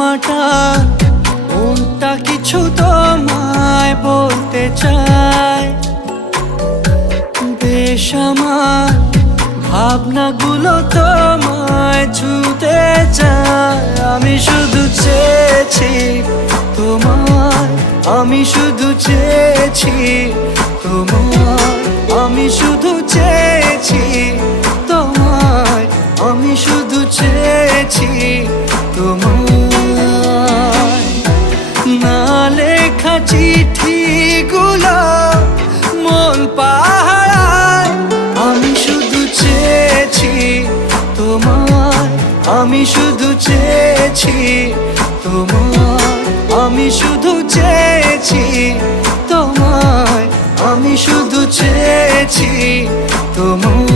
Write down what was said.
ক্ষমাটা মনটা কিছু তোমায় বলতে চায়। বেশ আমার ভাবনাগুলো তোমায় ছুতে চায়। আমি শুধু চেয়েছি তোমায়, আমি শুধু চেয়েছি তোমায়, আমি শুধু চেয়েছি তোমায়, আমি শুধু চেয়েছি তোমায়। না লেখা চিঠিগুলো মন পাহারায়। আমি শুধু চেয়েছি তোমায়, আমি শুধু চেয়েছি তোমায়, আমি শুধু চেয়েছি তোমায়, আমি শুধু চেয়েছি তোমায়।